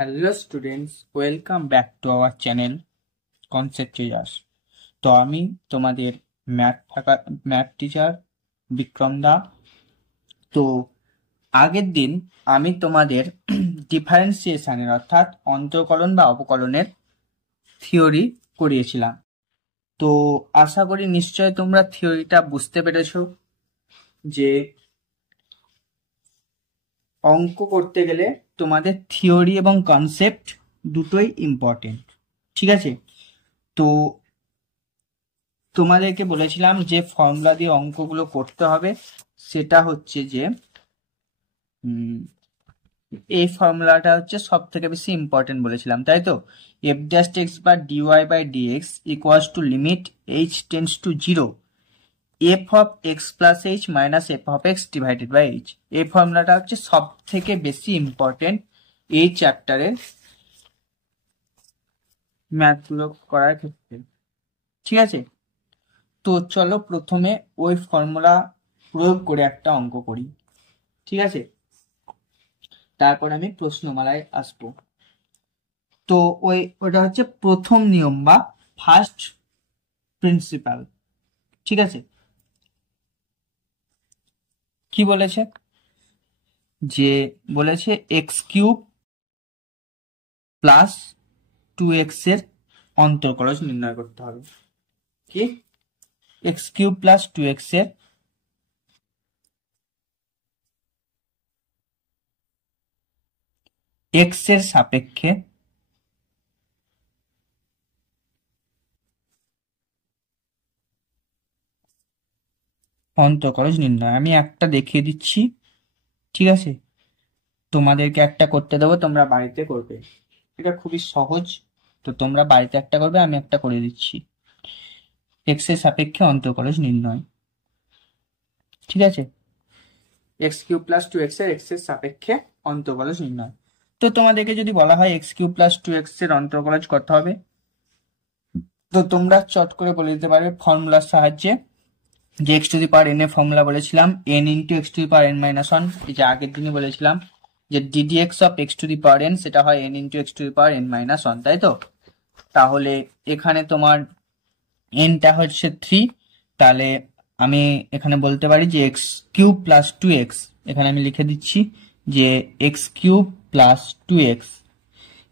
Hello students, welcome back to our channel concept treasures. তো আমি তোমাদের ম্যাথ টিচার বিক্রম দা। তো আগের দিন আমি তোমাদের ডিফারেন্সিয়েশনের অর্থাৎ অন্তরকলন বা অপকলনের থিওরি করিয়েছিলাম। তো আশা করি নিশ্চয় তোমরা থিওরিটা বুঝতে পেরেছো যে অঙ্ক করতে গেলে তোমাদের থিওরি এবং কনসেপ্ট দুটোই ইম্পর্টেন্ট। ঠিক আছে, তো তোমাদেরকে বলেছিলাম যে ফর্মুলা দিয়ে অঙ্কগুলো করতে হবে। সেটা হচ্ছে যে এই ফর্মুলাটা হচ্ছে সব থেকে বেশি ইম্পর্টেন্ট বলেছিলাম, তাই তো। এফ ড্যাশ এক্স বা d y by d x equals to limit h tends to zero f of x plus h minus f of x divided by h. এই ফর্মুলাটা হচ্ছে সব থেকে বেশি ইম্পর্টেন্ট এই চ্যাপ্টারের ম্যাথগুলো করার ক্ষেত্রে। ঠিক আছে, তো চলো প্রথমে ওই ফর্মুলা প্রয়োগ করে একটা অঙ্ক করি। ঠিক আছে, তারপর আমি প্রশ্নমালায় আসবো। তো ওটা হচ্ছে প্রথম নিয়ম বা ফার্স্ট প্রিন্সিপাল। ঠিক আছে, কি বলেছে যে বলেছে এক্স কিউব প্লাস 2x এর অন্তর্কলজ নির্ণয় করতে হবে। কি এক্স কিউব প্লাস 2x এর এক্স এর সাপেক্ষে অন্তর্কলজ নির্ণয়। আমি একটা দেখিয়ে দিচ্ছি। ঠিক আছে, তোমাদেরকে একটা করতে দেবো, তোমরা বাড়িতে করবে। এটা খুবই সহজ, তো তোমরা বাড়িতে একটা করবে, আমি একটা করে দিচ্ছি। এক্স এর সাপেক্ষে অন্তর্কলজ নির্ণয়। ঠিক আছে, এক্স কিউব প্লাস 2x এর এক্স এর সাপেক্ষে অন্তর্কলজ নির্ণয়। তো তোমাদেরকে যদি বলা হয় এক্স কিউব প্লাস 2x এর অন্তর্কলজ করতে হবে, তো তোমরা চট করে বলে দিতে পারবে ফর্মুলার সাহায্যে যে x to the power n এর ফর্মুলা বলেছিলাম N into x to the power n minus one. এই যে আগের দিনই বলেছিলাম যে DD x of x to the power N, সেটা হয় n into x to the power n minus one, তাই তো। তাহলে এখানে তোমার এনটা হচ্ছে 3, তাহলে আমি এখানে বলতে পারি যে এক্স কিউব প্লাস 2x, এখানে আমি লিখে দিচ্ছি যে এক্স কিউব প্লাস 2x,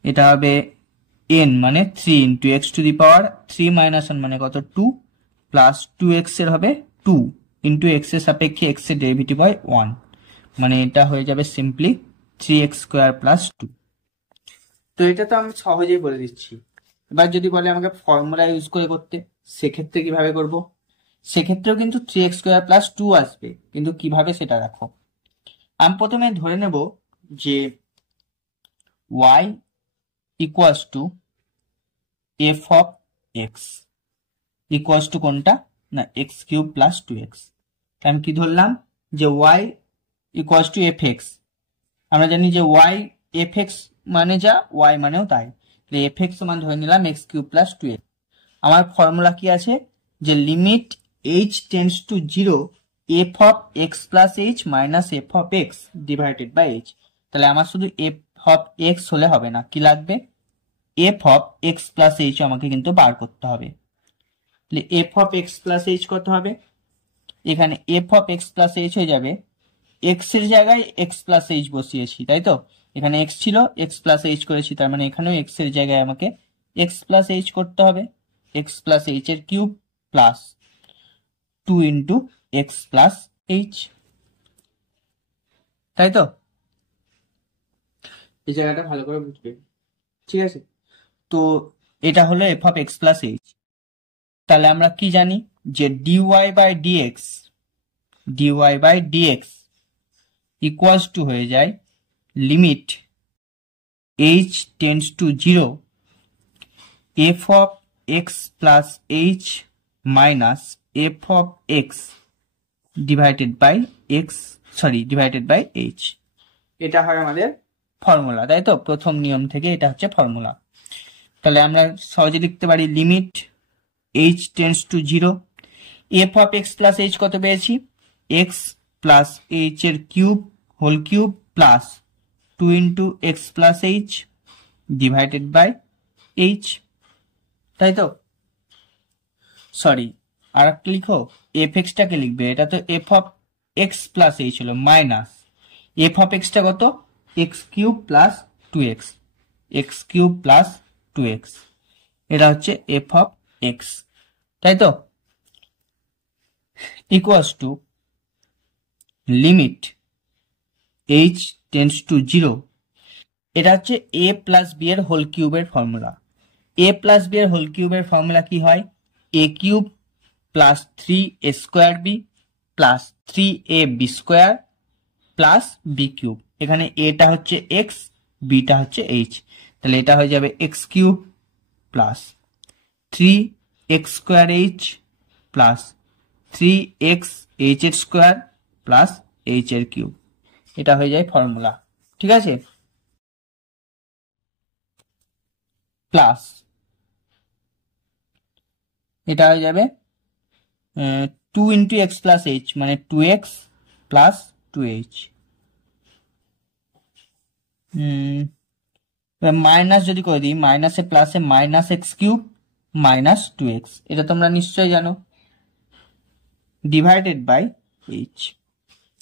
এটা হবে n মানে 3 into x to the power 3 minus 1 মানে কত 2, প্লাস 2x এর হবে 2 ইন্টু এক্স এর সাপেক্ষে এক্স এর ডেরিভেটিভ হয় 1, মানে এটা হয়ে যাবে সিম্পলি 3x স্কোয়ার প্লাস 2। তো এটা তো আমি সহজেই বলে দিচ্ছি। এবার যদি বলে আমাকে ফর্মুলা ইউজ করে করতে, সেক্ষেত্রে কিভাবে করব? সেক্ষেত্রেও কিন্তু 3x স্কোয়ার প্লাস 2 আসবে, কিন্তু কিভাবে সেটা দেখো। আমি প্রথমে ধরে নেব যে y equals to F of x equals two কোনটা না এক্স কিউব প্লাস 2x। আমি কি ধরলাম যে y equals to f x. আমরা জানি যে y এফ এক্স মানে যা y মানেও তাই, এফ এক্স সমান ধরে নিলাম এক্স কিউব প্লাস 2x। আমার ফর্মুলা কি আছে যে limit h tends to zero f of x plus h minus f of x divided by h. তাহলে আমার শুধু এফ অফ এক্স হলে হবে না, কি লাগবে F of x plus H আমাকে কিন্তু বার করতে হবে। তাহলে F of x plus h কত হবে? এখানে F of x plus H হয়ে যাবে, এক্স এর জায়গায় এক্স প্লাস এইচ বসিয়েছি, তাই তো। এখানে এক্স ছিল, এক্স প্লাস এইচ করেছি, তার মানে এখানেও এক্স এর জায়গায় আমাকে এক্স প্লাস এইচ করতে হবে। এক্স প্লাস এইচ এর cube plus 2 into x plus H, তাই তো। এই জায়গাটা ভালো করে বুঝবে। ঠিক আছে, তো এটা হলো f of x plus h. তাহলে আমরা কি জানি যে d y by d x equals to হয়ে যায় limit h tends to zero f of x plus h minus f of x divided by h. এটা হয় আমাদের ফর্মুলা, তাই তো। প্রথম নিয়ম থেকে এটা হচ্ছে ফর্মুলা। তাহলে আমরা সহজে লিখতে পারি limit h tends to zero f of x plus h কত পেয়েছি এক্স প্লাস এইচ এর cube whole cube plus 2 into x plus h divided by h, তাই তো? সরি, আর একটা লিখো, এফ এক্সটাকে লিখবে, এটা তো f of x plus h হলো, মাইনাস এফ অফ এক্সটা কত, x cube plus two x, x cube plus two x, এটা হচ্ছে এফ অফ এক্স, তাই তো? Equals to limit h tends to zero, এটা হচ্ছে এ প্লাস বি এর হোল কিউবের ফর্মুলা। এ প্লাস বি এর হোল কিউবের ফর্মুলা কি হয়, a cube plus three a square b plus three a b square plus B cube, এখানে এটা হচ্ছে এক্স, বিটা হচ্ছে এইচ, তাহলে এটা হয়ে যাবে x cube plus three x square h plus three x h এর স্কোয়ার প্লাস এইচ এর কিউব, এটা হয়ে যায় ফর্মুলা, ঠিক আছে? প্লাস এটা হয়ে যাবে two into x plus h, মানে two x plus two h, minus যদি করে দিই, মাইনাসে প্লাসে minus x cube minus two x, এটা তোমরা নিশ্চয়ই জানো, ডিভাইডেড বাই এইচ,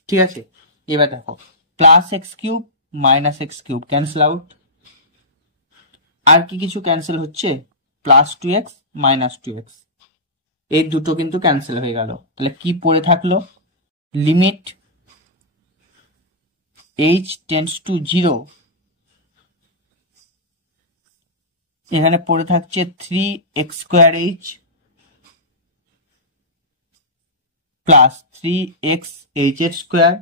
ঠিক আছে? এবার দেখো, plus x cube minus x cube cancel out, আর কি কিছু ক্যান্সেল হচ্ছে, plus two x minus two x, এই দুটো কিন্তু ক্যান্সেল হয়ে গেল, তাহলে কি পড়ে থাকলো, limit h tends to zero, এখানে পড়ে থাকছে three x square h plus three x h এর square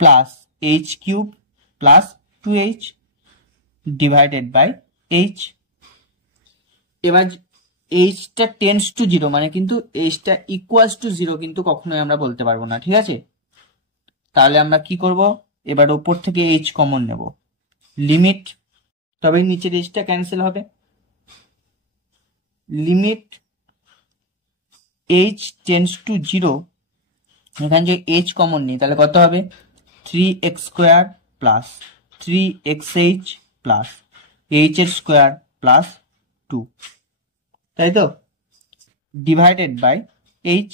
plus h cube plus two h divided by h. এবার এইচটা টেন্স টু জিরো মানে কিন্তু এইচটা ইকুয়ালস টু জিরো কিন্তু কখনোই আমরা বলতে পারবো না, ঠিক আছে? তাহলে আমরা কি করব, এবার ওপর থেকে এইচ কমন নেব, লিমিট, তবে নিচের এইচটা ক্যান্সেল হবে, limit h tends to zero, এখানে যে এইচ কমন নেই তাহলে কত হবে, three x square plus three x H plus h এর স্কোয়ার প্লাস টু, তাই তো? ডিভাইডেড বাই এইচ,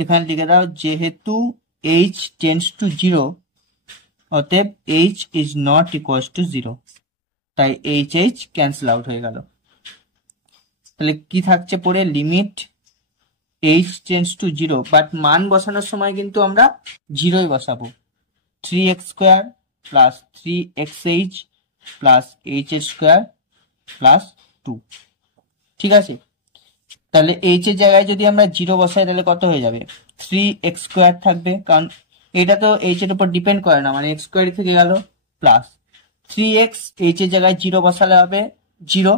এখানে লিখে দাও যেহেতু এইচ টেন্স টু জিরো অতএব H is not equals to zero, তাই এইচ এইচ ক্যান্সেল আউট হয়ে গেল, তাহলে কি থাকছে পরে, limit h tends to zero, but মান বসানোর সময় কিন্তু আমরা জিরোই বসাবো, three x square plus three x H plus h এর স্কোয়ার প্লাস টু, ঠিক আছে? তাহলে এইচ এর জায়গায় যদি আমরা জিরো বসাই তাহলে কত হয়ে যাবে, থ্রি এক্স স্কোয়ার থাকবে, কারণ এটা তো এইচ এর উপর ডিপেন্ড করে না, মানে এক্স স্কোয়ার থেকে গেল, প্লাস থ্রি এক্স এইচ এর জায়গায় জিরো বসালে হবে জিরো,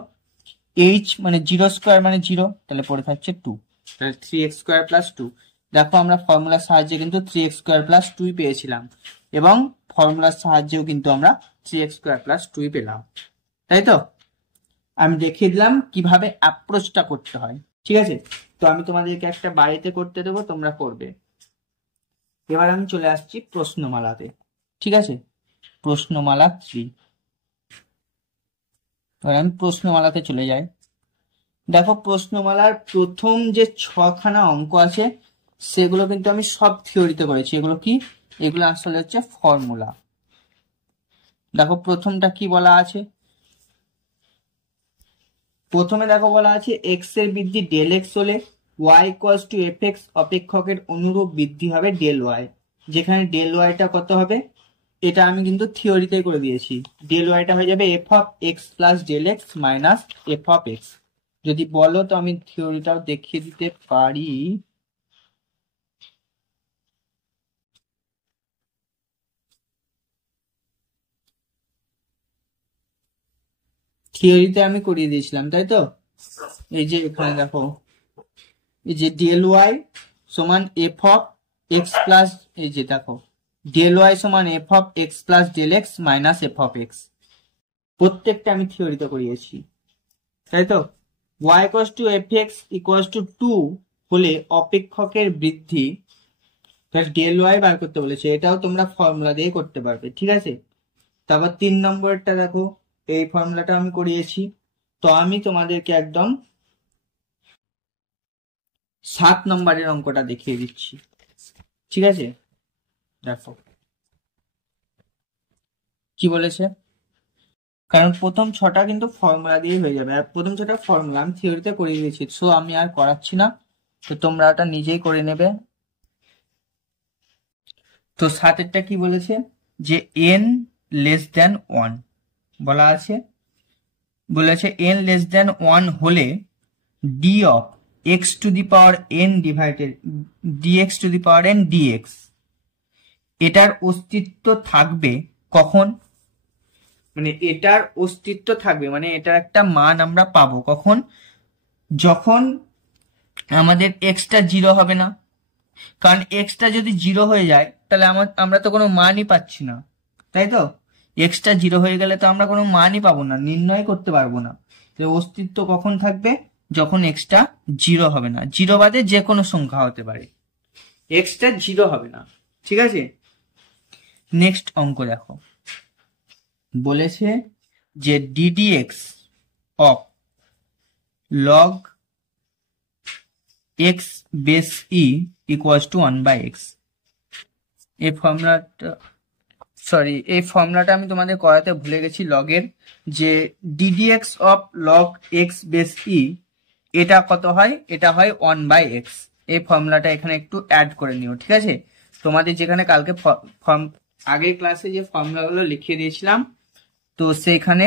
এইচ মানে জিরো স্কোয়ার মানে জিরো, তাহলে পড়ে থাকছে টু, তাহলে three x square plus two. দেখো আমরা ফর্মুলার সাহায্যে কিন্তু থ্রি এক্স স্কোয়ার প্লাস টুই পেয়েছিলাম, এবং ফর্মুলার সাহায্যেও কিন্তু আমরা থ্রি এক্স স্কোয়ার প্লাস টুই পেলাম, তাই তো? আমি দেখিয়ে দিলাম কিভাবে অ্যাপ্রোচটা করতে হয়, ঠিক আছে? তো আমি তোমাদেরকে একটা বাড়িতে করতে দেবো, তোমরা করবে। এবার আমি চলে আসছি প্রশ্নমালাতে, ঠিক আছে? প্রশ্নমালা 3, এবার আমি প্রশ্নমালাতে চলে যাই। দেখো প্রশ্নমালার প্রথম যে ছখানা অঙ্ক আছে সেগুলো কিন্তু আমি সব থিওরিতে করেছি, এগুলো কি, এগুলো আসলে হচ্ছে ফর্মুলা। দেখো প্রথমটা কি বলা আছে, প্রথমে দেখো বলা আছে এক্স এর বৃদ্ধি ডেল এক্স হলে y equals to f x অপেক্ষকের অনুরূপ বৃদ্ধি হবে ডেল ওয়াই, যেখানে ডেল ওয়াইটা কত হবে, এটা আমি কিন্তু থিওরিতে করে দিয়েছি, ডেল ওয়াইটা হয়ে যাবে f of x plus del x minus f of x. যদি বলো তো আমি থিওরিটাও দেখিয়ে দিতে পারি, থিওরিতে আমি করিয়ে দিয়েছিলাম, তাই তো? এই যে এখানে দেখো, এই যে ডেল ওয়াই সমান এফ অফ এক্স প্লাস, এই যে দেখো ডেল ওয়াই সমান f of x plus del x minus f of x, প্রত্যেকটা আমি থিওরিতে করিয়েছি, তাই তো? Y equals to f x equals to two হলে অপেক্ষকের বৃদ্ধি তাহলে ডেল ওয়াই বার করতে বলেছে, এটাও তোমরা ফর্মুলা দিয়ে করতে পারবে, ঠিক আছে। তারপর 3 নম্বরটা দেখো, এই ফর্মুলাটা আমি করিয়েছি। তো আমি তোমাদেরকে একদম 7 নম্বরের অঙ্কটা দেখিয়ে দিচ্ছি, ঠিক আছে। দেখো কি বলেছে, কারণ প্রথম 6টা কিন্তু ফর্মুলা দিয়ে হয়ে যাবে, আর প্রথম 6টা ফর্মুলা আমি থিওরিতে করিয়ে দিয়েছি, সো আমি আর করাচ্ছি না, তো তোমরা ওটা নিজেই করে নেবে। তো 7এরটা কি বলেছে, যে n লেস দেন 1 বলা আছে, বলেছে n লেস দেন 1 হলে d of x two the power n divided dx two the power n dx এটার অস্তিত্ব থাকবে কখন, মানে এটার অস্তিত্ব থাকবে মানে এটার একটা মান আমরা পাবো কখন, যখন আমাদের এক্সটা 0 হবে না। কারণ এক্সটা যদি 0 হয়ে যায় তাহলে আমরা তো কোনো মানই পাচ্ছি না, তাই তো। এক্সটা 0 হয়ে গেলে তো আমরা কোনো মানই পাবো না, নির্ণয় করতে পারবো না। তো অস্তিত্ব কখন থাকবে, যখন এক্সটা 0 হবে না, 0 বাদে যে কোনো সংখ্যা হতে পারে, এক্সটা 0 হবে না, ঠিক আছে। নেক্সট অঙ্ক দেখো, বলেছে যে ddx of log x base e equals to 1/x। এই ফর্মুলাটা আমি তোমাদের করাতে ভুলে গেছি লগের, যে ddx of log x base e এটা কত হয়, এটা হয় 1/x। এই ফর্মুলাটা এখানে একটু অ্যাড করে নিও, ঠিক আছে। তোমাদের যেখানে কালকে আগের ক্লাসে যে ফর্মুলাগুলো লিখিয়ে দিয়েছিলাম, তো সেইখানে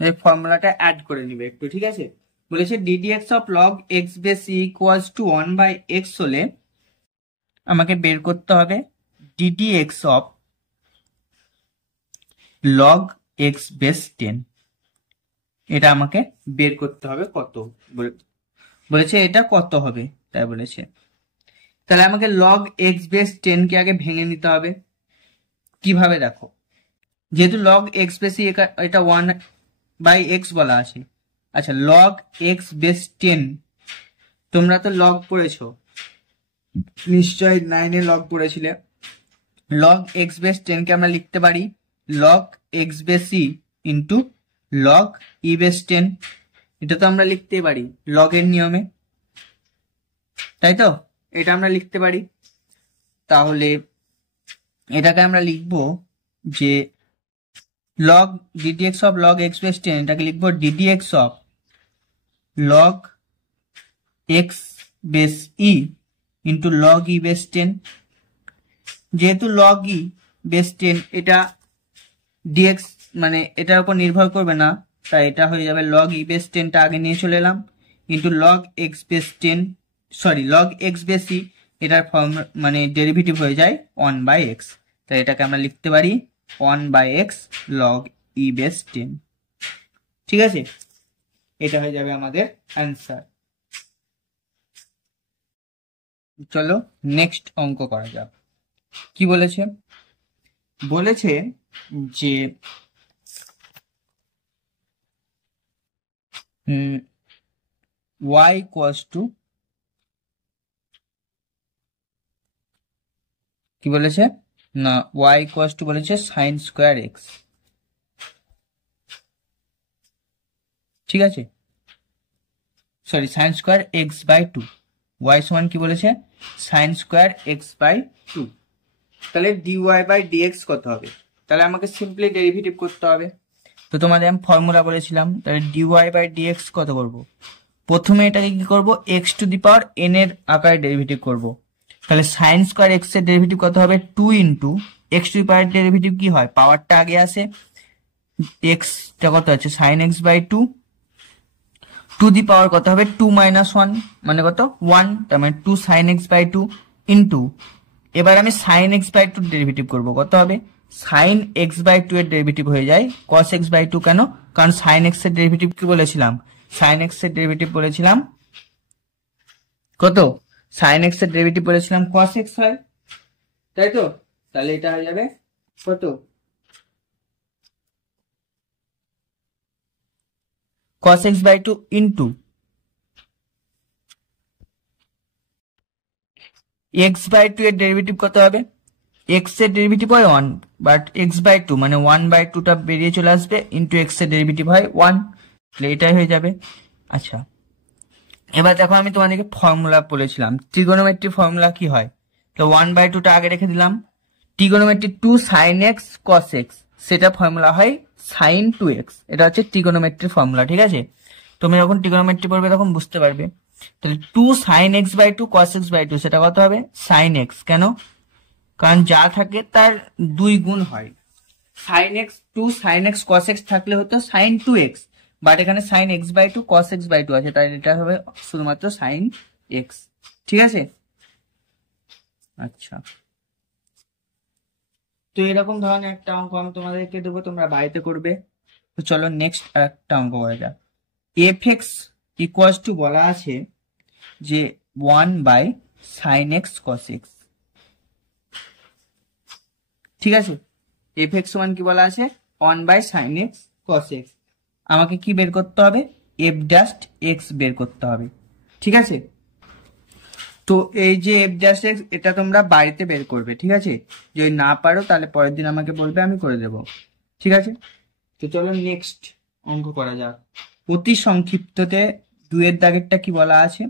এই ফর্মুলাটা অ্যাড করে নিবে একটু, ঠিক আছে। বলেছে ddx of log x base e equals to 1/x হলে আমাকে বের করতে হবে ddx of log x base 10। এটা আমাকে বের করতে হবে কত, বলেছে এটা কত হবে, তাই বলেছে। তাহলে আমাকে log x বেস 10 কে আগে ভেঙে নিতে হবে। কিভাবে দেখো, যেহেতু log x বেস e এটা 1/x বলা আছে। আচ্ছা, log x বেস 10 তোমরা তো লগ পড়েছো নিশ্চয়, 9-এ লগ পড়েছিলে। log x বেস 10 কে আমরা লিখতে পারি log x base e into log e base 10। এটা তো আমরা লিখতেই পারি লগ এর নিয়মে, তাই তো, এটা আমরা লিখতে পারি। তাহলে এটাকে আমরা লিখবো যে log ddx of log x base 10, এটাকে লিখবো ddx of log x base e into log e base 10। যেহেতু log e বেস 10 এটা dx মানে এটার উপর নির্ভর করবে না, তাই এটা হয়ে যাবে log e বেস 10 টা আগে নিয়ে চলে এলাম into log x base 10, sorry log x base e, এটার ফর্ম মানে ডেরিভেটিভ হয়ে যায় 1/x। তাই এটাকে আমরা লিখতে পারি 1/x log e বেস 10, ঠিক আছে। এটা হয়ে যাবে আমাদের অ্যান্সার। চলো নেক্সট অঙ্ক করা যাক। কি বলেছে, বলেছে যে y ইকুয়ালস টু, কি বলেছে না, y ইকুয়ালস টু বলেছে সাইন স্কোয়ার এক্স, ঠিক আছে, sorry sine square x by 2। y সমান কি বলেছে, সাইন স্কোয়ার এক্স বাই 2। তাহলে dy বাই dx কত হবে, তাহলে আমাকে সিম্পলি ডেরিভেটিভ করতে হবে। তো তোমাদের আমি ফর্মুলা বলেছিলাম, তাহলে dy বাই dx কত করব, প্রথমে এটাকে কি করব, x to the power n এর আকারে ডেরিভেটিভ করব। তাহলে সাইন স্কোয়ার এক্স এর ডেরিভেটিভ কত হবে, 2 into x to the power derivative কি হয়, পাওয়ারটা আগে আসে, এক্সটা কত আছে sine x by 2, to the power কত হবে 2 মাইনাস 1 মানে কত 1, তার মানে 2 সাইন এক্স বাই 2 ইন্টু, এবার আমি সাইন এক্স বাই 2 ডেরিভেটিভ করবো, কত হবে সাইন এক্স বাই 2 এর ডেরিভেটিভ হয়ে যায় কস এক্স বাই 2। কেন, কারণ সাইন এক্স এর ডেরিভেটিভ কি বলেছিলাম, সাইন এক্স এর ডেরিভেটিভ বলেছিলাম কত, সাইন এক্স এর ডেরিভেটিভ বলেছিলাম কস এক্স হয়, তাই তো। তাহলে এটা হয়ে যাবে কত, cos x/2 into x by two এর ডেরিভেটিভ কত হবে? এক্স এর ডেরিভেটিভ হয় 1, বাট এক্স বাই টু মানে 1/2টা বেরিয়ে চলে আসবে, ইন্টু এক্স এর ডেরিভেটিভ হয় 1, তাহলে এটাই হয়ে যাবে। আচ্ছা, এবার দেখো আমি তোমাদেরকে ফর্মুলা বলেছিলাম, ট্রিগোনোমেট্রি ফর্মুলা কি হয়? তো 1/2টা আগে রেখে দিলাম। Trigonometry 2 sine x cos x, সেটা ফর্মুলা হয় সাইন 2x। এটা হচ্ছে ট্রিগোনোমেট্রি ফর্মুলা, ঠিক আছে? তুমি যখন ট্রিগোনোমেট্রি পড়বে তখন বুঝতে পারবে। তাহলে 2 sine x by two cos x by two, সেটা কত হবে? Sine x. কেন? কারণ যা থাকে তার 2 গুণ হয়। Sine x 2 sine x cos x থাকলে হতো সাইন 2x, বাট এখানে sine x by two cos x by two আছে, তাই এটা হবে শুধুমাত্র সাইন এক্স। ঠিক আছে? আচ্ছা, তো এরকম ধরনের একটা অঙ্ক আমি তোমাদেরকে দেবো, তোমরা বাড়িতে করবে। তো চলো নেক্সট একটা অঙ্ক করা যাক। এফ এক্স ইকুয়ালস টু বলা আছে যে 1/sin x cos x। ঠিক আছে, এফ এক্স ওয়ান কি বলা আছে? 1/sin x cos x। আমাকে কি বের করতে হবে? এফ ড্যাশ এক্স বের করতে হবে। ঠিক আছে, তো এই যে এফ ড্যাশ এক্স, এটা তোমরা বাড়িতে বের করবে। ঠিক আছে, যদি না পারো তাহলে পরের দিন আমাকে বলবে, আমি করে দেব। ঠিক আছে, তো চলো নেক্সট অঙ্ক করা যাক। অতি সংক্ষিপ্ততে 2 এর দাগেরটা কি বলা আছে?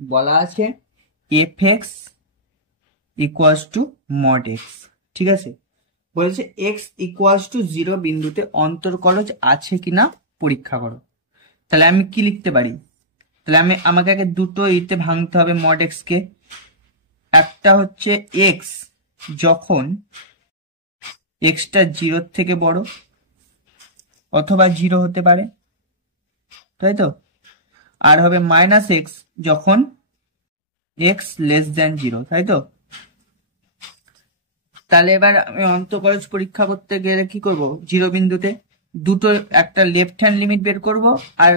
বলা আছে F x equals two mod x. ঠিক আছে, বলেছে এক্স ইকুয়ালস টু 0 বিন্দুতে অন্তর্কলজ আছে কিনা পরীক্ষা করো। তাহলে আমি কি লিখতে পারি? তাহলে আমাকে আগে দুটো ইতে ভাঙতে হবে মড এক্স কে। একটা হচ্ছে এক্স যখন এক্সটা 0 থেকে বড় অথবা 0 হতে পারে, তাই তো? আর হবে মাইনাস এক্স যখন এক্স লেস দেন 0, তাই তো? তাহলে এবার আমি অন্তঃকলজ পরীক্ষা করতে গেলে কি করব? 0 বিন্দুতে দুটো, একটা লেফট হ্যান্ড লিমিট বের করব আর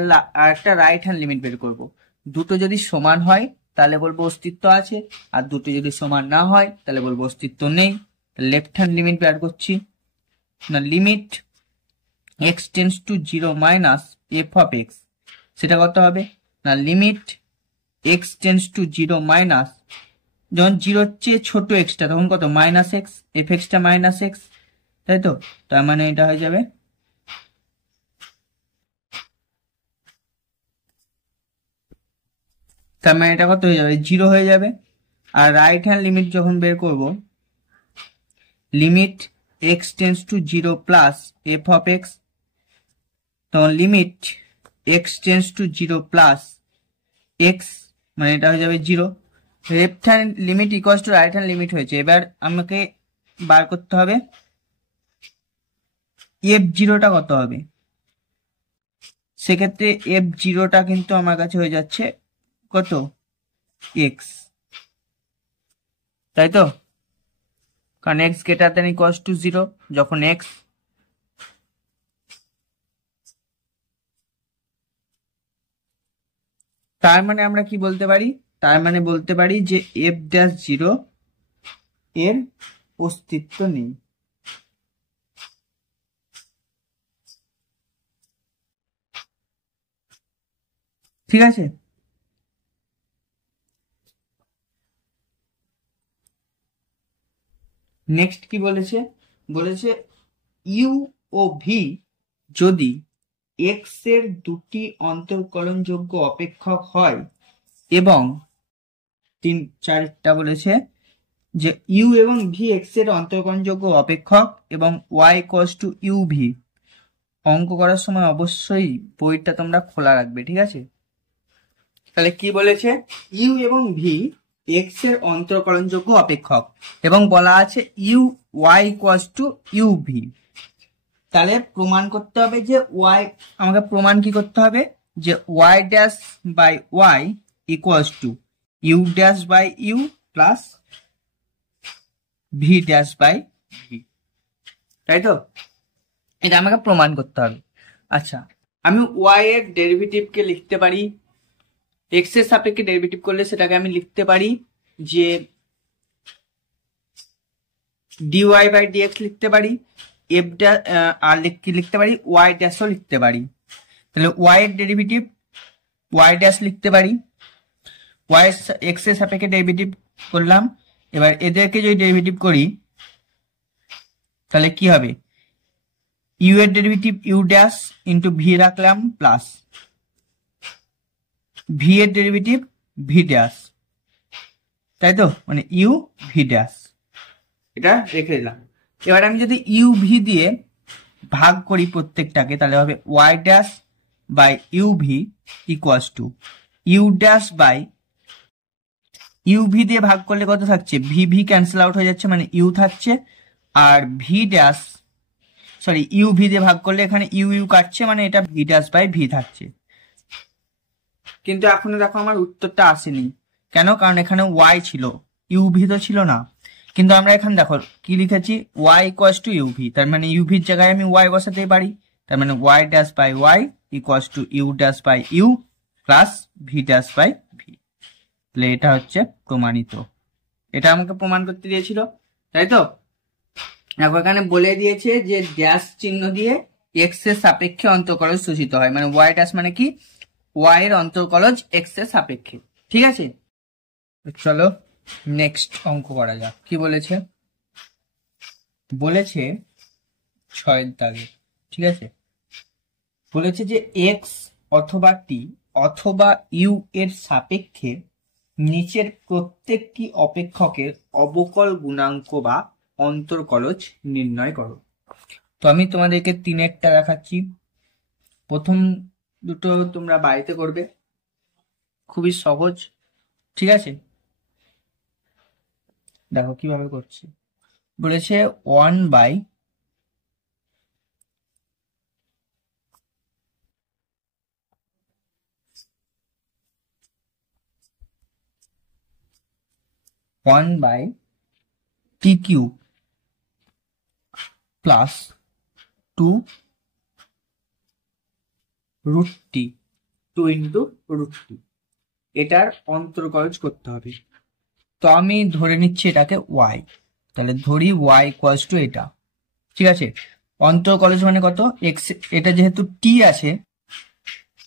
একটা রাইট হ্যান্ড লিমিট বের করব। দুটো যদি সমান হয় তাহলে বলবো অস্তিত্ব আছে, আর দুটো যদি সমান না হয় তাহলে বলবো অস্তিত্ব নেই। লেফট হ্যান্ড লিমিট বের করছি না, limit x tends to 0 minus f of x, সেটা কত হবে? না, limit x tends to 0 minus, যখন 0 চেয়ে ছোট এক্সটা তখন কত? Minus x, F extra minus x, তাই তো? তার মানে এটা হয়ে যাবে, তার মানে এটা কত হয়ে যাবে? 0 হয়ে যাবে। আর রাইট হ্যান্ড লিমিট যখন বের করব, limit x tends to 0 plus f of x, তখন limit x tends to 0 plus x, মানে এটা হয়ে যাবে 0। Left hand limit equals to right hand limit হয়েছে। এবার আমাকে বার করতে হবে এফ জিরোটা কত হবে। সেক্ষেত্রে এফ জিরোটা কিন্তু আমার কাছে হয়ে যাচ্ছে কত? এক্স, তাই তো? কারণ x greater than equals to 0, যখন এক্স, তার মানে আমরা কি বলতে পারি? তার মানে বলতে পারি যে এফ ড্যাশ 0 এর অস্তিত্ব নেই। ঠিক আছে, নেক্সট কি বলেছে? বলেছে ইউ ও ভি যদি এক্স এর দুটি অন্তর্কলনযোগ্য অপেক্ষক হয় এবং 3-4টা বলেছে যে ইউ এবং ভি এক্স এর অন্তর্কলনযোগ্য অপেক্ষক এবং y equals to u v. অঙ্ক করার সময় অবশ্যই বইটা তোমরা খোলা রাখবে। ঠিক আছে, তাহলে কি বলেছে? ইউ এবং ভি এক্স এর অন্তর্কলনযোগ্য অপেক্ষক এবং বলা আছে u y equals to u v. তাহলে প্রমাণ করতে হবে যে ওয়াই, আমাকে প্রমাণ কি করতে হবে? যে y dash by y equals to u dash by u plus v dash by v, তাই তো? এটা আমাকে প্রমাণ করতে হবে। আচ্ছা, আমি ওয়াই এর ডেরিভেটিভকে লিখতে পারি, এক্স এর সাপেক্ষে ডেরিভেটিভ করলে সেটাকে আমি লিখতে পারি যে ডিওয়াই বাই ডিএক্স লিখতে পারি, এফ ড্যাশ আর লিখতে পারি ওয়াই ড্যাশও লিখতে পারি। তাহলে ওয়াই এর ডেরিভেটিভ ওয়াই ড্যাশ লিখতে পারি, ওয়াই এক্স এর সাপেক্ষে ডেরিভেটিভ করলাম। এবার এদেরকে যদি ডেরিভেটিভ করি তাহলে কি হবে, ইউ এর derivative u dash into v রাখলাম প্লাস ভি এর ডেরিভেটিভ ভি ড্যাশ, তাই তো, মানে ইউ ভি ড্যাশ, এটা রেখে দিলাম। এবার আমি যদি ইউ ভি দিয়ে ভাগ করি প্রত্যেকটাকে তাহলে হবে y dash by u v equals to u dash by u v দিয়ে ভাগ করলে কত থাকছে, ভি ভি ক্যান্সেল আউট হয়ে যাচ্ছে মানে ইউ থাকছে, আর v dash sorry u v দিয়ে ভাগ করলে এখানে ইউ ইউ কাটছে মানে এটা ভি ড্যাশ বাই ভি থাকছে। কিন্তু এখনো দেখো আমার উত্তরটা আসেনি, কেন, কারণ এখানে ওয়াই ছিল, ইউ ভি তো ছিল না। কিন্তু আমরা এখানে দেখো কি লিখেছি, y equals to u v, তার মানে ইউ ভির জায়গায় আমি ওয়াই বসাতেই পারি, তার মানে y dash by y equals to u dash by u plus v dash by v. তাহলে এটা হচ্ছে প্রমাণিত, এটা আমাকে প্রমাণ করতে দিয়েছিল, তাই তো। এখন এখানে বলে দিয়েছে যে ড্যাশ চিহ্ন দিয়ে এক্স এর সাপেক্ষে অন্তর্কলজ সূচিত হয়, মানে ওয়াই ড্যাশ মানে কি, ওয়াই এর অন্তর্কলজ এক্স এর সাপেক্ষে, ঠিক আছে। চলো নেক্সট অঙ্ক করা যাক। কি বলেছে, বলেছে 6 দাগে, ঠিক আছে, বলেছে যে এক্স অথবা টি অথবা ইউ এর সাপেক্ষে নিচের প্রত্যেকটি অপেক্ষকের অবকল গুণাঙ্ক বা অন্তর্কলজ নির্ণয় করো। তো আমি তোমাদেরকে 3-এরটা দেখাচ্ছি, প্রথম দুটো তোমরা বাড়িতে করবে, খুবই সহজ, ঠিক আছে। দেখো কিভাবে করছি, বলেছে 1/(1 by t cube plus 2 root t, 2 into root t, এটার অন্তর্কলজ করতে হবে। তো আমি ধরে নিচ্ছি এটাকে ওয়াই, তাহলে ধরি ওয়াই ইকুয়ালস টু এটা, ঠিক আছে। অন্তর্কলজ মানে কত, এক্স, এটা যেহেতু টি আছে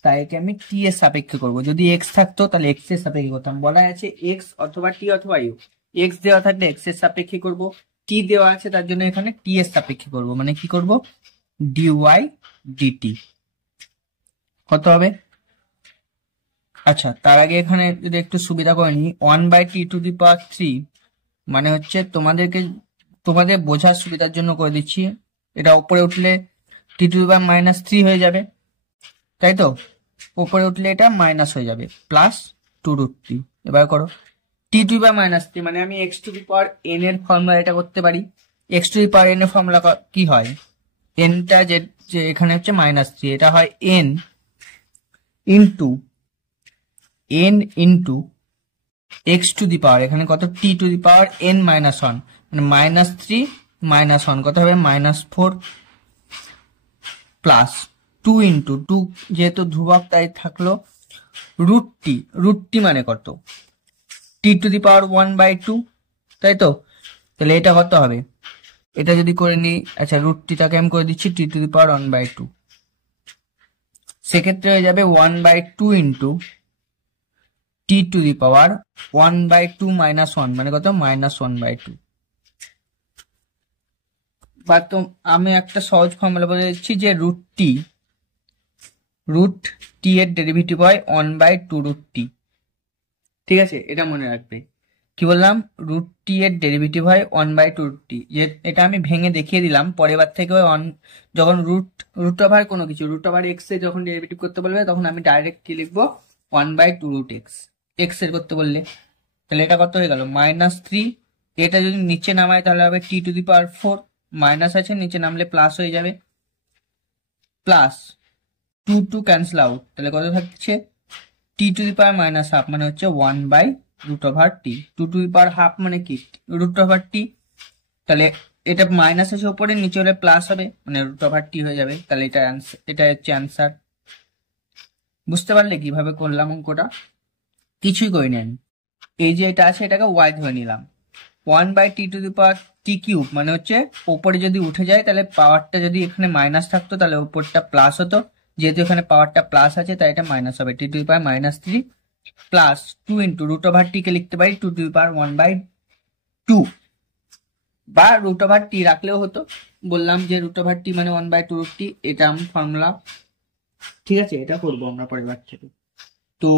তাই একে আমি টি এর সাপেক্ষে করব, যদি এক্স থাকতো তাহলে এক্স এর সাপেক্ষে করতাম, বলা আছে এক্স অথবা টি অথবা ইউ, এক্স দেওয়া থাকলে এক্স এর সাপেক্ষে করব, টি দেওয়া আছে তার জন্য এখানে টি এর সাপেক্ষে করব, মানে কি করব, ডিওয়াই ডিটি, কত হবে। আচ্ছা তার আগে এখানে যদি একটু সুবিধা করে নিই, 1/(t⁻3) মানে হচ্ছে তোমাদের বোঝার সুবিধার জন্য করে দিচ্ছি, এটা উপরে উঠলে t⁻³ হয়ে যাবে, তাই তো, উপরে উঠলে এটা মাইনাস হয়ে যাবে, প্লাস 2 রুট টি। এবার করো t⁻³ মানে আমি x⁻n এর ফর্মুলা এটা করতে পারি, x⁻n এর ফর্মুলা কি হয়, nটা যে এখানে হচ্ছে -3, এটা হয় n ইন্টু x⁻, এখানে কত, t⁻n-1 মানে -3 -1 কত হবে, -4 প্লাস 2 ইন্টু 2 যেহেতু ধ্রুবক তাই থাকলো রুট টি মানে কত, t⁻1/2, তাই তো। তাহলে এটা কত হবে, এটা যদি করে নিই, আচ্ছা রুট টিটাকে আমি করে দিচ্ছি t⁻1/2, সেক্ষেত্রে হয়ে যাবে 1/2 ইন্টু t⁻1/2 -1 মানে কত, -1/2। বা তো আমি একটা সহজ ফর্মুলা বলে দিচ্ছি যে রুট টি এর ডেরিভেটিভ হয় 1/2 রুট টি, ঠিক আছে, এটা মনে রাখবে। কি বললাম, রুট টি এর ডেরিভেটিভ হয় 1/2 রুট টি, এটা আমি ভেঙে দেখিয়ে দিলাম, পরের বার থেকে যখন রুট ওভার কোনো কিছু, রুট ওভার এক্স এর যখন ডেরিভেটিভ করতে বলবে তখন আমি ডাইরেক্ট কি লিখবো, 1/2 রুট এক্স এর করতে বললে, তাহলে এটা কত হয়ে গেল, -3, এটা যদি নিচে নামায় তাহলে হবে t⁻4, মাইনাস আছে নিচে নামলে প্লাস হয়ে যাবে, প্লাস 2 ক্যান্সেল আউট, তাহলে কত থাকছে, t⁻-½ মানে হচ্ছে 1/√t, 2^2 মানে কি, √t, তাহলে এটা মাইনাস আছে উপরে, নিচে হলে প্লাস হবে মানে √t হয়ে যাবে, তাহলে এটা হচ্ছে অ্যান্সার। বুঝতে পারলে কিভাবে করলাম অঙ্কটা, কিছুই করি না, এই যে এটা আছে এটাকে ওয়াই ধরে নিলাম, 1/t⁻t³ মানে হচ্ছে উপরে যদি উঠে যায় তাহলে পাওয়ারটা যদি এখানে মাইনাস থাকতো তাহলে উপরটা প্লাস হতো, যেহেতু এখানে পাওয়ারটা প্লাস আছে তাই এটা মাইনাস হবে, t⁻³ plus 2 into root over t কে লিখতে পারি 2^1/2, বা রুট ওভার টি রাখলেও হতো। বললাম যে রুট ওভার টি মানে 1/2√t, এটা আমি ফর্মুলা, ঠিক আছে, এটা করবো আমরা পরিবার থেকে। তো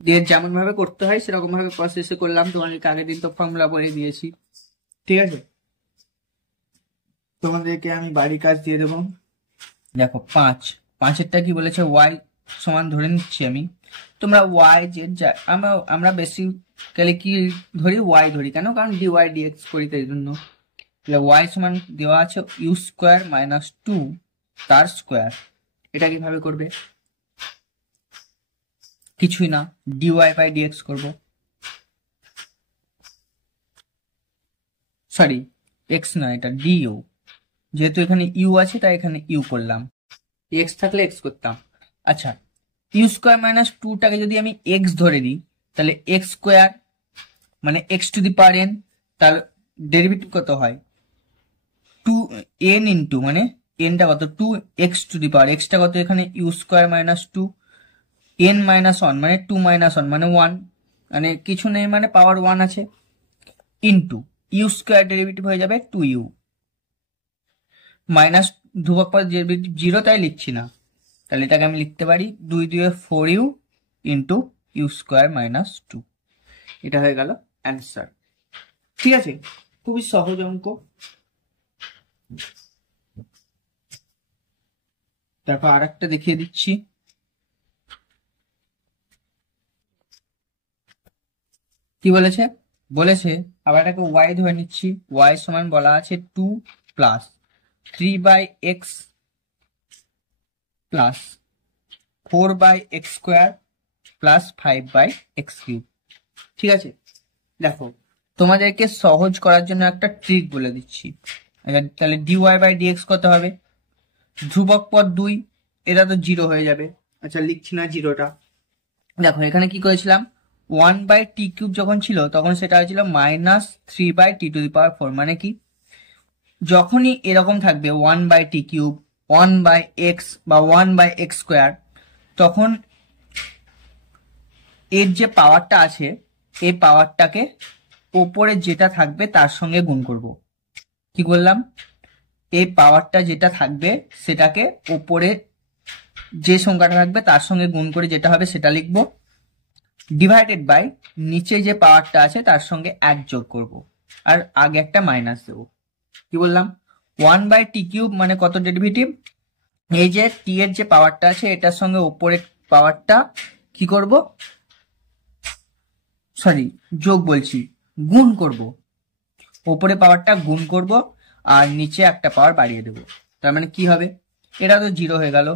দিয়ে যেমন ভাবে করতে হয় সেরকম ভাবে প্রসেসে করলাম, তোমাদেরকে আগের দিন তো ফর্মুলা বলে দিয়েছি, ঠিক আছে। তোমাদেরকে আমি বাড়ির কাজ দিয়ে দেবো। দেখো 5এরটা কি বলেছে, ওয়াই সমান ধরে নিচ্ছি আমি, তোমরা ওয়াই জেড আমরা বেসিক্যালি কি ধরি, ওয়াই ধরি কেন, কারণ ডিওয়াই ডিএক্স করি তাই জন্য। তাহলে ওয়াই সমান দেওয়া আছে u² - 2 তার স্কোয়ার। এটা কিভাবে করবে, কিছুই না, dy/dx করব, সরি এক্স না, এটা ডিইউ, যেহেতু এখানে ইউ আছে তাই এখানে ইউ করলাম, এক্স থাকলে এক্স করতাম। আচ্ছা, u² - 2টাকে যদি আমি এক্স ধরে দিই, তাহলে x² মানে x⁴n, তাহলে ডেরিভেটিভ কত হয়, 2n ইন্টু মানে nটা কত 2x⁴, এক্সটা কত এখানে u² - 2, n-1 মানে 2 - 1 মানে 1, মানে কিছু নেই মানে পাওয়ার 1 আছে, ইন্টু u² ডেরিভেটিভ হয়ে যাবে 2u, মাইনাস ধ্রুবক পদ ডেরিভেটিভ 0 তাই লিখছি না, তাহলে এটাকে আমি লিখতে পারি 2 × 4u ইন্টু u² - 2, এটা হয়ে গেল অ্যান্সার। ঠিক আছে, খুবই সহজ অঙ্ক। তারপর আর একটা দেখিয়ে দিচ্ছি, কি বলেছে, আবার এটাকে ওয়াই ধরে নিচ্ছি, ওয়াই সমান বলা আছে 2 plus 3/x plus 4/x² plus 5/x³। ঠিক আছে, দেখো তোমাদেরকে সহজ করার জন্য একটা ট্রিক বলে দিচ্ছি। তাহলে dy/dx কত হবে, ধ্রুবক পদ 2, এটা তো 0 হয়ে যাবে। আচ্ছা লিখছি না জিরোটা, দেখো এখানে কি করেছিলাম, 1/t³ যখন ছিল তখন সেটা হয়েছিল -3/t⁴, মানে কি, যখনই এরকম থাকবে 1/t³, 1/x বা 1/x², তখন এর যে পাওয়ারটা আছে এই পাওয়ারটাকে ওপরে যেটা থাকবে তার সঙ্গে গুণ করব। কি বললাম, এই পাওয়ারটা যেটা থাকবে সেটাকে ওপরে যে সংখ্যাটা থাকবে তার সঙ্গে গুণ করে যেটা হবে সেটা লিখবো, ডিভাইডেড বাই নিচে যে পাওয়ারটা আছে তার সঙ্গে 1 যোগ করব, আর আগে একটা মাইনাস দেবো। কি বললাম, 1/t³ মানে কত ডেরিভেটিভ, এই যে টি এর যে পাওয়ারটা আছে এটার সঙ্গে ওপরের পাওয়ারটা কি করব, সরি যোগ বলছি, গুণ করব, ওপরে পাওয়ারটা গুণ করব আর নিচে একটা পাওয়ার বাড়িয়ে দেবো, তার মানে কি হবে, এটা তো 0 হয়ে গেল।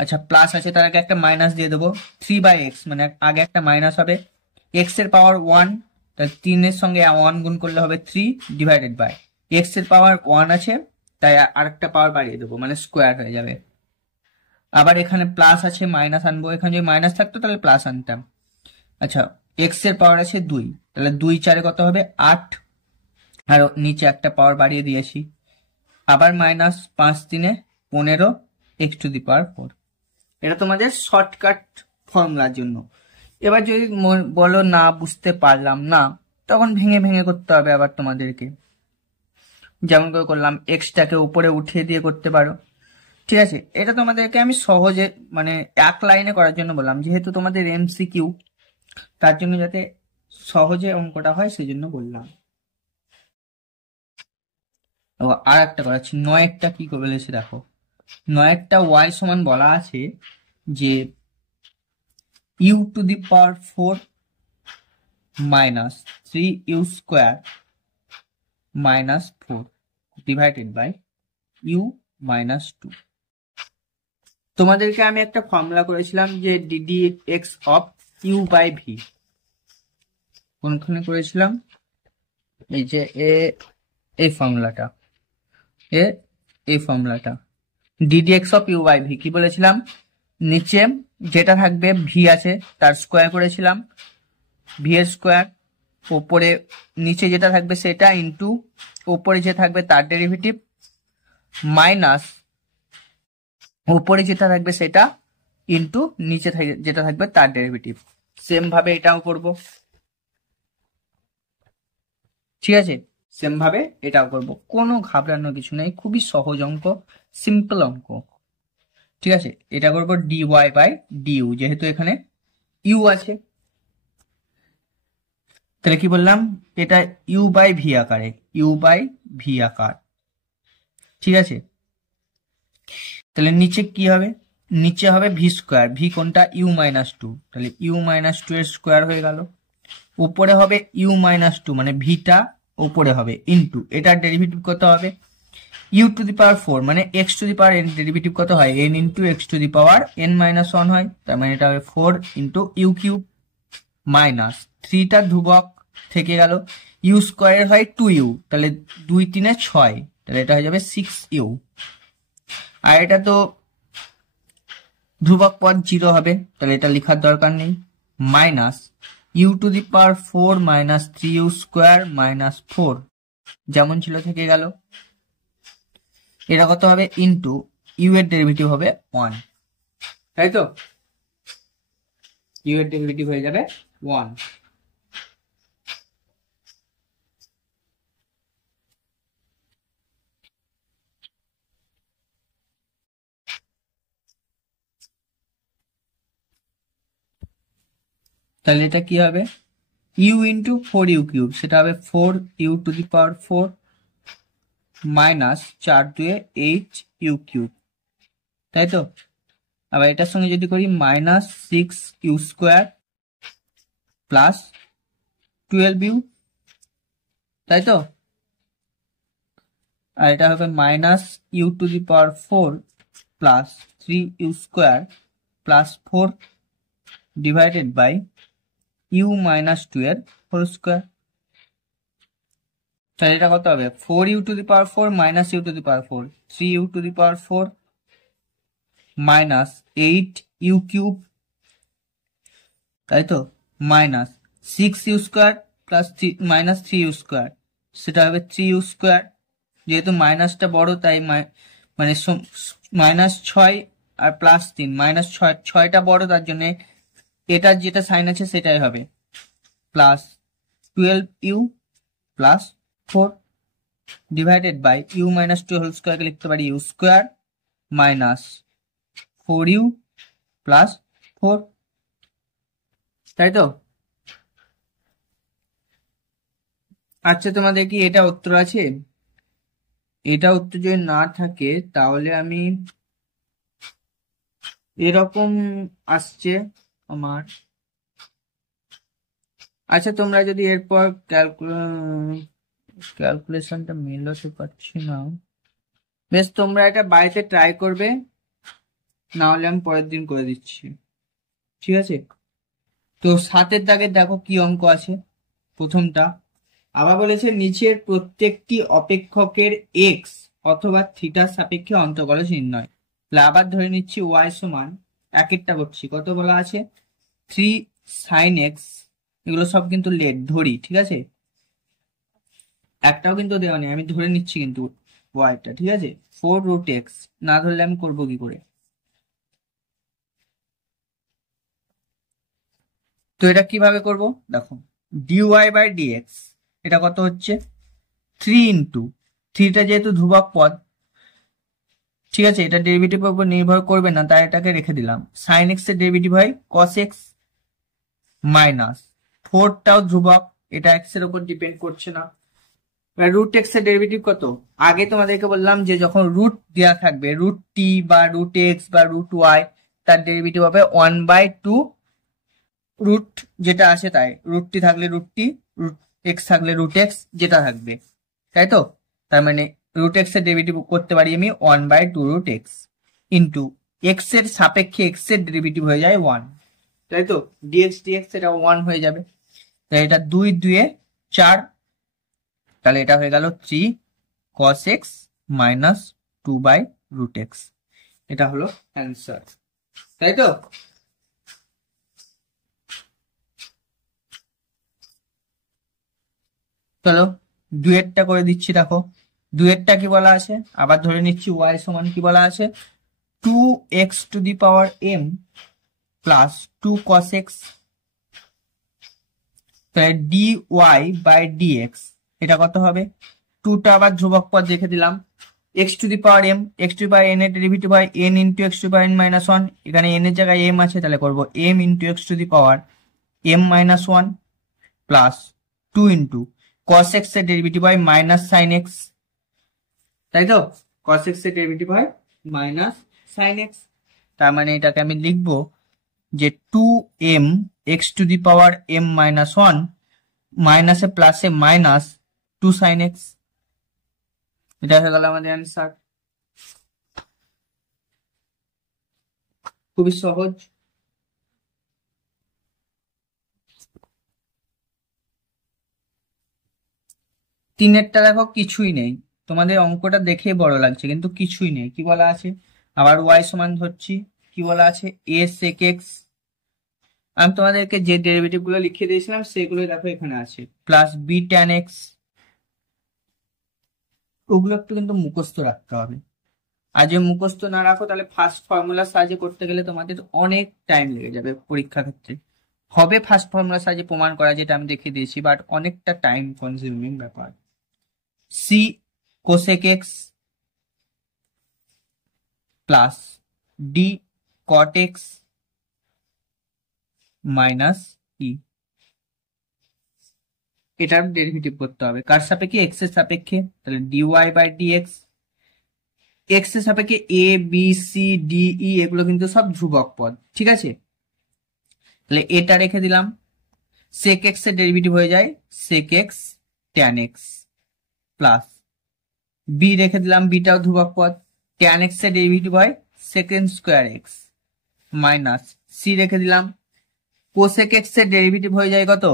আচ্ছা প্লাস আছে, তার আগে একটা মাইনাস দিয়ে দেবো, 3/x মানে আগে একটা মাইনাস হবে, এক্স এর পাওয়ার 1, তাহলে 3 এর সঙ্গে 1 গুণ করলে হবে 3, ডিভাইডেড বাই এক্স এর পাওয়ার 1 আছে তাই আরেকটা পাওয়ার বাড়িয়ে দেবো, মানে স্কোয়ার হয়ে যাবে। আবার এখানে প্লাস আছে, মাইনাস আনবো, এখানে যদি মাইনাস থাকতো তাহলে প্লাস আনতাম। আচ্ছা এক্স এর পাওয়ার আছে 2, তাহলে 2 × 4 কত হবে 8, আর নিচে একটা পাওয়ার বাড়িয়ে দিয়েছি, আবার মাইনাস 5×3 = 15 x⁴। এটা তোমাদের শর্টকাট ফর্মুলার জন্য। এবার যদি বলো না বুঝতে পারলাম না, তখন ভেঙে ভেঙে করতে হবে আবার তোমাদেরকে, যেমন করে করলাম, এক্সটাকে উপরে উঠিয়ে দিয়ে করতে পারো। ঠিক আছে, এটা তোমাদেরকে আমি সহজে মানে এক লাইনে করার জন্য বললাম, যেহেতু তোমাদের MCQ, তার জন্য যাতে সহজে অঙ্কটা হয় সেই জন্য বললাম। আর একটা করাচ্ছি, 9-টা কি বলেছে দেখো, 9-টা ওয়াই সমান বলা আছে যে u⁴ - 3u² - 4 divided by u-2। তোমাদেরকে আমি একটা ফর্মুলা করেছিলাম যে ddx অফ u/v, কোনখানে করেছিলাম, এই যে এই ফর্মুলাটা, ddx অফ u/v কি বলেছিলাম, নিচে যেটা থাকবে ভি আছে তার স্কোয়ার করেছিলাম, ভি এর স্কোয়ার, ওপরে নিচে যেটা থাকবে সেটা ইন্টু ওপরে যে থাকবে তার ডেরিভেটিভ, মাইনাস ওপরে যেটা থাকবে সেটা ইন্টু নিচে যেটা থাকবে তার ডেরিভেটিভ। সেম ভাবে এটাও করব, ঠিক আছে, সেম ভাবে এটাও করব, কোনো ঘাবড়ানোর কিছু নেই, খুবই সহজ অঙ্ক, সিম্পল অঙ্ক, ঠিক আছে। এটা করবো ডিওয়াই বাই ডিউ, যেহেতু এখানে ইউ আছে, তাহলে কি বললাম, এটা ইউ বাই ভি আকারে, ইউ বাই ভি আকার, ঠিক আছে। তাহলে নিচে কি হবে, নিচে হবে ভি স্কোয়ার, ভি কোনটা ইউ মাইনাস টু, তাহলে ইউ মাইনাস টু এর স্কোয়ার হয়ে গেল। উপরে হবে ইউ মাইনাস টু, মানে ভিটা উপরে হবে ইন্টু এটার ডেরিভেটিভ কত হবে, u to the power four, মানে x to the power n derivative কত হয়, n into x to the power n minus one হয়, তার মানে এটা হবে four into u cube minus থ্রিটা ধ্রুবক থেকে গেল, ইউ স্কোয়ার হয় টু ইউ, তাহলে দুই তিনে ছয়, তাহলে এটা হয়ে যাবে সিক্স ইউ, আর এটা তো ধ্রুবক পদ জিরো হবে, তাহলে এটা লেখার দরকার নেই, minus u to the power four minus three u square minus four, যেমন ছিল থেকে গেল। এটা কত হবে, ইন্টু ইউ এর ডেরিভেটিভ হবে ওয়ান, তাই তো, ইউ এর ডেরিভেটিভ হয়ে যাবে ওয়ান। তাহলে এটা কি হবে, u into four u cube, সেটা হবে four u to the power four minus চার দুয়ে এইট ইউ কিউব, তাই তো। আবার এটার সঙ্গে যদি করি minus six u square plus twelve u, তাই তো। আর এটা হবে minus u to the power four plus three u square plus four divided by u minus two এর হোল স্কোয়ার। তাহলে এটা কত হবে, four u to the power four minus u to the power four, three u to the power four minus eight u cube, তাই তো, minus six u square plus minus three u square, সেটা হবে three u square, যেহেতু মাইনাসটা বড় তাই মানে minus ছয় আর প্লাস তিন, মাইনাস ছয়, ছয়টা বড় তার জন্য এটার যেটা সাইন আছে সেটাই হবে, plus twelve u plus four divided by u minus two whole স্কোয়ারকে লিখতে পারি u square minus four u plus four, তাই তো। আচ্ছা, তোমাদের কি এটা উত্তর আছে, এটা উত্তর যদি না থাকে তাহলে আমি এরকম আসছে আমার, আচ্ছা তোমরা যদি এরপর ক্যালকুলেশনটা মেলাতে পারছি না, বেশ তোমরা এটা বাড়িতে ট্রাই করবে, না হলে আমি পরের দিন করে দিচ্ছি, ঠিক আছে। তো সাতের দাগে দেখো কি অঙ্ক আছে, প্রথমটা আবার বলেছে নিচের প্রত্যেকটি অপেক্ষকের এক্স অথবা থিটার সাপেক্ষে অন্তর্কলজ নির্ণয়, তাহলে আবার ধরে নিচ্ছি ওয়াই সমান, এক একটা করছি, কত বলা আছে, থ্রি সাইন এক্স, এগুলো সব কিন্তু লেট ধরি, ঠিক আছে, একটাও কিন্তু দেওয়া নেই, আমি ধরে নিচ্ছি কিন্তু ওয়াইটা, ঠিক আছে, ফোর রুট এক্স, না ধরলে আমি করবো কি করে। তো এটা কিভাবে করব, দেখো ডিওয়াই বাই ডিএক্স, এটা কত হচ্ছে, থ্রি ইন্টু, থ্রিটা যেহেতু ধ্রুবক পদ, ঠিক আছে, এটা ডেরিভেটিভের উপর নির্ভর করবে না তাই এটাকে রেখে দিলাম, সাইন এক্স এর ডেরিভেটিভ হয় কস এক্স মাইনাস ফোরটাও ধ্রুবক, এটা এক্স এর উপর ডিপেন্ড করছে না, রুট এক্স এর ডেরিভেটিভ কত, আগে তোমাদেরকে বললাম যে যখন রুট দেওয়া থাকবে, রুট টি বা রুট এক্স বা রুট ওয়াই, তার ডেরিভেটিভ হবে ওয়ান বাই টু রুট যেটা আসে তাই, রুট টি থাকলে রুট টি, রুট এক্স থাকলে রুট এক্স যেটা থাকবে, তাই তো। তার মানে রুট এক্স এর ডেরিভেটিভ করতে পারি আমি one by two root x into x এর সাপেক্ষে এক্স এর ডেরিভেটিভ হয়ে যায় ওয়ান, তাই তো, ডিএক্স ডিএক্স এটা ওয়ান হয়ে যাবে, তাই এটা দুই দুয়ে চার, তাহলে এটা হয়ে গেল three cos x minus two by root x, এটা হলো অ্যান্সার, তাই তো। চলো ডুয়েটটা করে দিচ্ছি, দেখো ডুয়েটটা কি বলা আছে, আবার ধরে নিচ্ছি ওয়াই সমান কি বলা আছে, 2x⁴m প্লাস 2 cos x, তাহলে dy/dx এটা কত হবে? 2টা আবার ধ্রুবক পদ রেখে দিলাম, x⁴m, x⁴n এর ডেরিভেটিভ হয় n ইন্টু x⁴n-1, এখানে n এর জায়গায় m আছে, তাহলে করবো m into x⁴m-1 plus 2 into cos x এর ডেরিভেটিভ হয় মাইনাস সাইন এক্স, তাই তো? cos x এর ডেরিভেটিভ হয় মাইনাস সাইন এক্স, তার মানে এটাকে আমি লিখবো যে 2m x⁴m-1 মাইনাসে প্লাসে মাইনাস 2 সাইন এক্স, এটা হয়ে গেল আমাদের অ্যান্সার। খুবই সহজ। তিনেরটা দেখো কিছুই নেই, তোমাদের অঙ্কটা দেখে বড় লাগছে কিন্তু কিছুই নেই। কি বলা আছে? আবার y সমান ধরছি, কি বলা আছে? a sec x, আমি তোমাদেরকে যে ডেরিভেটিভ গুলো লিখে দিয়েছিলাম সেগুলো দেখো এখানে আছে, প্লাস b tan x, ওগুলো একটু কিন্তু মুখস্থ রাখতে হবে। আর যে মুখস্থ না রাখো তাহলে ফার্স্ট ফর্মুলার সাহায্যে করতে গেলে তোমাদের অনেক টাইম লেগে যাবে পরীক্ষা ক্ষেত্রে। হবে ফার্স্ট ফর্মুলার সাহায্যে প্রমাণ করা, যেটা আমি দেখিয়ে দিয়েছি, বাট অনেকটা টাইম কনজিউমিং ব্যাপার। c cosec x plus d cot x minus e, এটার ডেরিভেটিভ করতে হবে কার সাপেক্ষে? x এর সাপেক্ষে, তাহলে dy/dx, x এর সাপেক্ষে a b c d e এগুলো কিন্তু সব ধ্রুবক পদ, ঠিক আছে? তাহলে এটা রেখে দিলাম, sec x এর ডেরিভেটিভ হয়ে যায় sec x tan x plus b রেখে দিলাম, বিটাও ধ্রুবক পদ, tan x এর ডেরিভেটিভ হয় secant square x minus c রেখে দিলাম, cosec x এর ডেরিভেটিভ হয়ে যায় কত?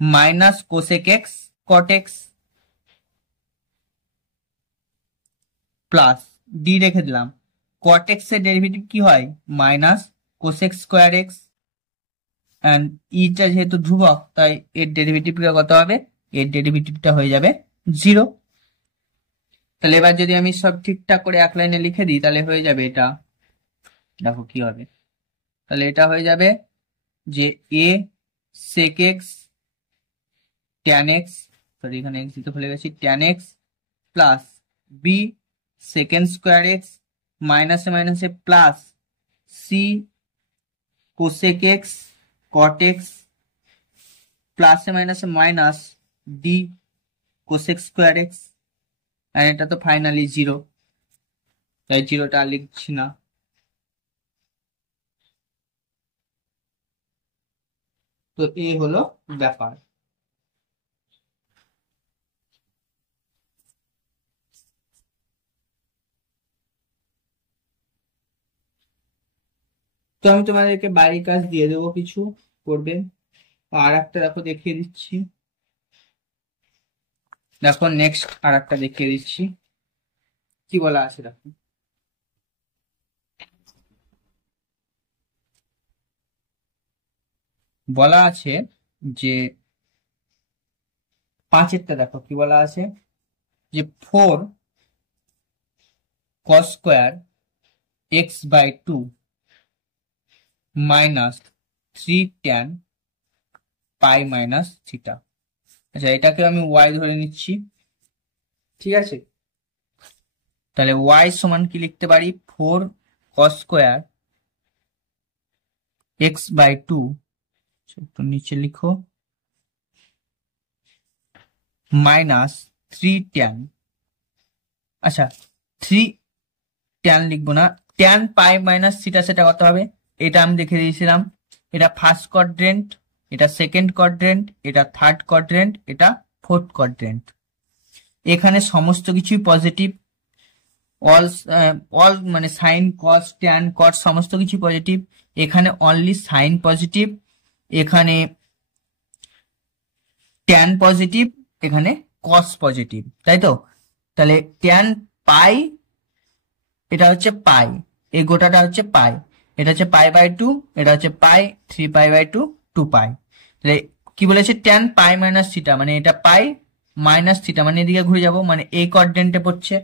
Minus cosec x cot x plus d রেখে দিলাম, cot x এর ডেরিভেটিভ কি হয়? Minus cosec square x, and ইটা যেহেতু ধ্রুবক তাই এর ডেরিভেটিভটা কত হবে? এর ডেরিভেটিভটা হয়ে যাবে 0। তাহলে এবার যদি আমি সব ঠিকঠাক করে এক লাইনে লিখে দিই তাহলে হয়ে যাবে এটা, দেখো কি হবে, তাহলে এটা হয়ে যাবে যে a sec x tan x, sorry এখানে x দিতে ভুলে গেছি, tan x plus b secant square x মাইনাসে মাইনাসে plus c cosec x cot x প্লাসে মাইনাসে minus d cosec square x, আর এটা তো ফাইনালি 0, তাই 0টা আর লিখছি না। তো এই হলো ব্যাপার। তো আমি তোমাদেরকে বাড়ির কাজ দিয়ে দেবো, কিছু করবে। আর একটা দেখো দেখিয়ে দিচ্ছি, দেখো নেক্সট আর একটা দেখিয়ে দিচ্ছি, কি বলা আছে দেখো। বলা আছে যে 5এরটা দেখো কি বলা আছে, যে 4 cos square x/2 minus 3 tan পাই মাইনাস থিটা। আচ্ছা, এটাকে আমি y ধরে নিচ্ছি, ঠিক আছে? তাহলে y সমান কি লিখতে পারি? 4 cos স্কয়ার x/2, একটু নিচে লিখো, মাইনাস 3 tan, আচ্ছা 3 tan লিখবো না, tan পাই মাইনাস থিটা, সেটা কত হবে? এটা আমি দেখে দিয়েছিলাম, এটা ফার্স্ট কোয়াড্রেন্ট, এটা সেকেন্ড কোয়াড্রেন্ট, এটা থার্ড কোয়াড্রেন্ট, এটা ফোর্থ কোয়াড্রেন্ট। এখানে সমস্ত কিছুই পজিটিভ, অল মানে সাইন কস ট্যান কট সমস্ত কিছু পজিটিভ। এখানে অনলি সাইন পজিটিভ, এখানে ট্যান পজিটিভ, এখানে কস পজিটিভ, তাই তো? তাহলে ট্যান পাই, এটা হচ্ছে পাই, এই গোটাটা হচ্ছে পাই, এটা হচ্ছে পাই/2, এটা হচ্ছে পাই 3π/2 2π। তাহলে কি বলেছে? ট্যান পাই মাইনাস থিটা, মানে এটা পাই মাইনাস থিটা, মানে এদিকে ঘুরে যাব, মানে এই কোয়াড্রেন্টে পড়ছে,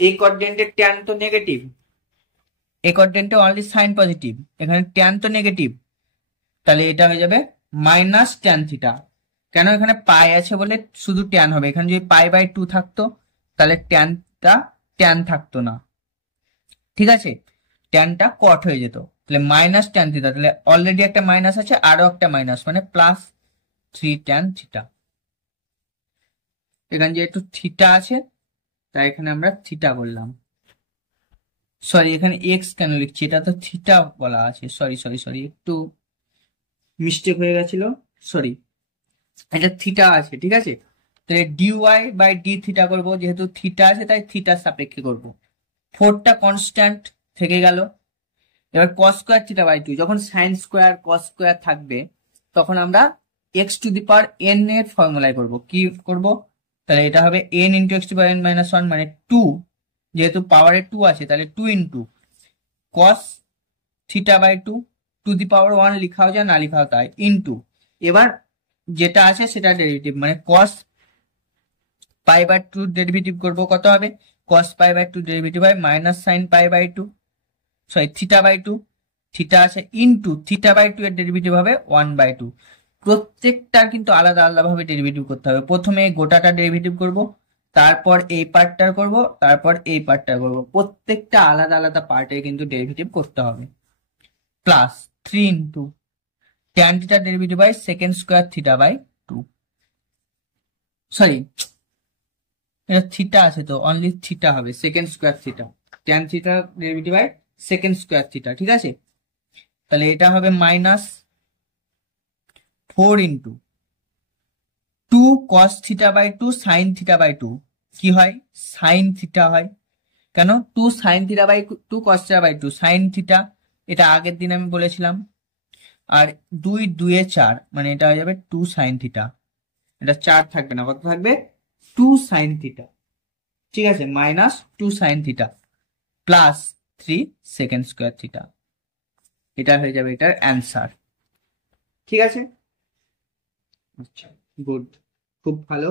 এই কোয়াড্রেন্টের ট্যান তো নেগেটিভ, এ কোয়াড্রেন্টে অনলি সাইন পজিটিভ, এখানে ট্যান তো নেগেটিভ, তাহলে এটা হয়ে যাবে মাইনাস ট্যান থিটা। কেন, এখানে পাই আছে বলে শুধু ট্যান হবে, এখানে যদি পাই বাই 2 থাকতো তাহলে ট্যানটা ট্যান থাকতো না, ঠিক আছে, ট্যানটা কট হয়ে যেত, তাহলে মাইনাস ট্যান থিটা, তাহলে অলরেডি একটা মাইনাস আছে, আরো একটা মাইনাস, মানে প্লাস 3 ট্যান থিটা। এখানে যেহেতু থিটা আছে তাই এখানে আমরা থিটা বললাম, সরি এখানে এক্স কেন লিখছি, এটা তো থিটা বলা আছে, সরি সরি সরি, একটু মিস্টেক হয়ে গেছিল, সরি, এটা থিটা আছে, ঠিক আছে, তাহলে ডিওয়াই বাই ডি থিটা করবো, যেহেতু থিটা আছে তাই থিটার সাপেক্ষে করব। 4টা কনস্ট্যান্ট থেকে গেল। এবার কস স্কোয়ার থিটা বাই 2, যখন সাইন স্কোয়ার কস স্কোয়ার থাকবে তখন আমরা x to the power n এর ফর্মুলায় করব, কি করব, তাহলে এটা হবে n into x to power n minus 1, মানে 2, যেহেতু পাওয়ারে 2 আছে তাহলে 2 into cos theta by 2, to the power 1 লিখাও যায় না লিখাও তাই, ইন্টু এবার যেটা আছে সেটা ডেরিভেটিভ, মানে কস পাই বাই 2 ডেরিভেটিভ করবো, কত হবে, কস পাই বাই 2 ডেরিভেটিভ হয় minus sine pi by 2, sorry theta by 2, theta আছে ইন্টু থিটা বাই 2 এর ডেরিভেটিভ হবে 1/2। প্রত্যেকটার কিন্তু আলাদা আলাদা ভাবে ডেরিভেটিভ করতে হবে, প্রথমে গোটাটা ডেরিভেটিভ করব, তারপর এই পার্টটার করব, তারপর এই পার্টটার করব, প্রত্যেকটা আলাদা আলাদা পার্টের কিন্তু ডেরিভেটিভ করতে হবে। Plus 3 into tan theta derivative by second square theta by 2, sorry এটা থিটা আছে তো অনলি থিটা হবে, second square theta, tan theta derivative by second square theta, ঠিক আছে, তাহলে এটা হবে minus 4 into 2 cos theta by 2 sine theta by 2, কি হয়, সাইন থিটা হয়, কেন, 2 sine theta by 2 cos theta by 2 sine theta, এটা আগের দিন আমি বলেছিলাম, আর 2 2 এ 4, মানে এটা হয়ে যাবে 2 সাইন থিটা, এটা 4 থাকবে না, কত থাকবে, 2 সাইন থিটা, ঠিক আছে, minus 2 sine theta plus 3 second square theta, এটা হয়ে যাবে এটার অ্যান্সার, ঠিক আছে, আচ্ছা, গুড, খুব ভালো।